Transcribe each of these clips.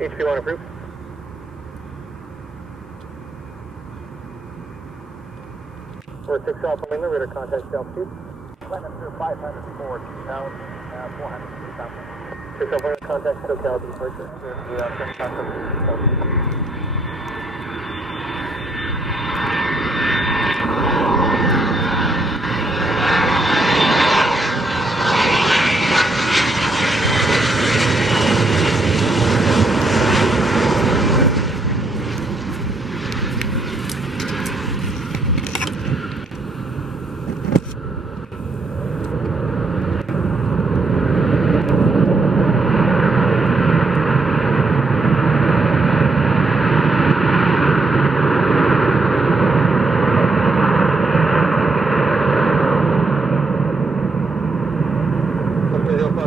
HP1 approved. We're 6 Alpha Lima, radar contact altitude. Lemon through 500 for 2,400 6 Alpha Lima, contact SoCal departure.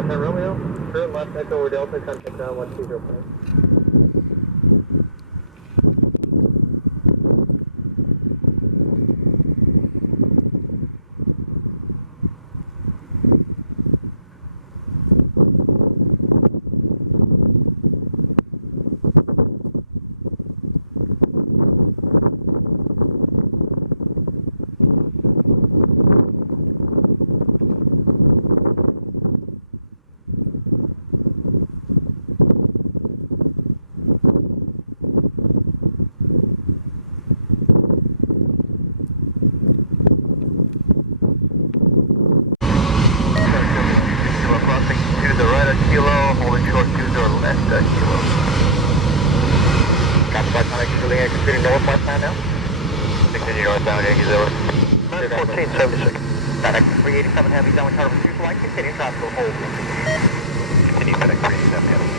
Romeo, turn left, Echo or Delta, contact down 120. To the right of Kilo, holding short to the left of Kilo. Got flight connect shooting computer northwest now? Continue northbound, Yankees over. 1476. FedEx 387 Heavy, down tower for flight, continue tropical hold. Continue FedEx 387 Heavy.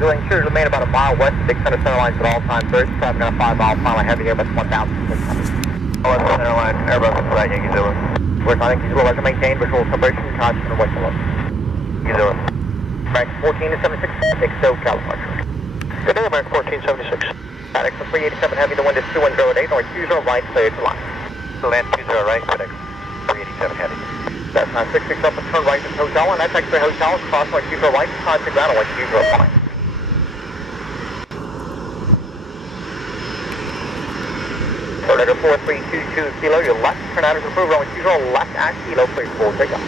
Doing sure to remain about a mile west of Big Center Center Lines at all times. First, traffic on a 5 mile final heavy Airbus 1600. West Center Line, Airbus for that, Yankees over. We're finding visual weather maintained, visual separation, constant and west below. Yankees over. Frank 14 to 76, take SoCal departure. Good day, American 1476. FedEx 387 Heavy, the wind is 2108, north 20 right, clear to line. Land 20 right, FedEx 387 Heavy. That's 966 up and turn right to hotel, and that's X-ray hotel, cross north 20 right, contact ground, north 20 fine. Tornado 4322 Kilo, your left, turn out is approved, runway 20 left at Kilo, clear for takeoff.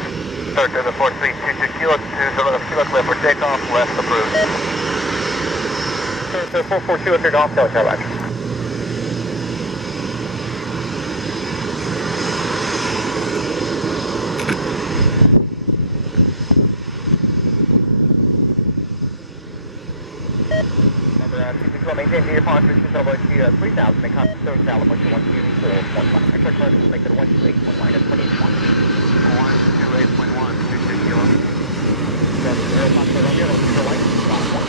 Tornado 4322 Kilo, 20 Kilo, clear for takeoff, left approved. Tornado 442 cleared off, no tower action. Maintain the upon reaches over to 3000 and constant service allocation 124.1. Extra current will make it 128.1 at 28.1. 128.1, 22 kilo. That's the airport for Romeo, to right, about a point.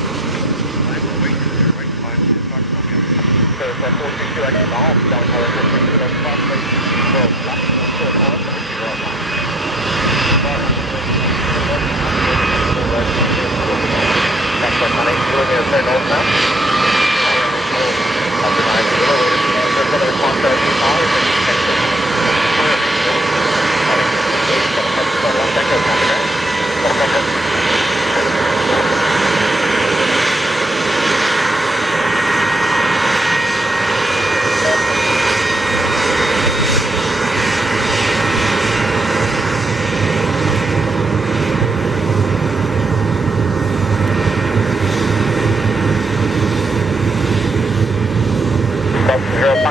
Line will wait to the right, 5 to Fox Romeo. So it's 462 extra all, down tower 462, that's cross rate, world left, short arm, number 0 line. That's what money, you're looking at 30 north now.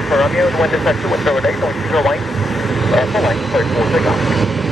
Romeo, the wind is at 2 and 0 days, going 0 right, full length, 34 takeoff.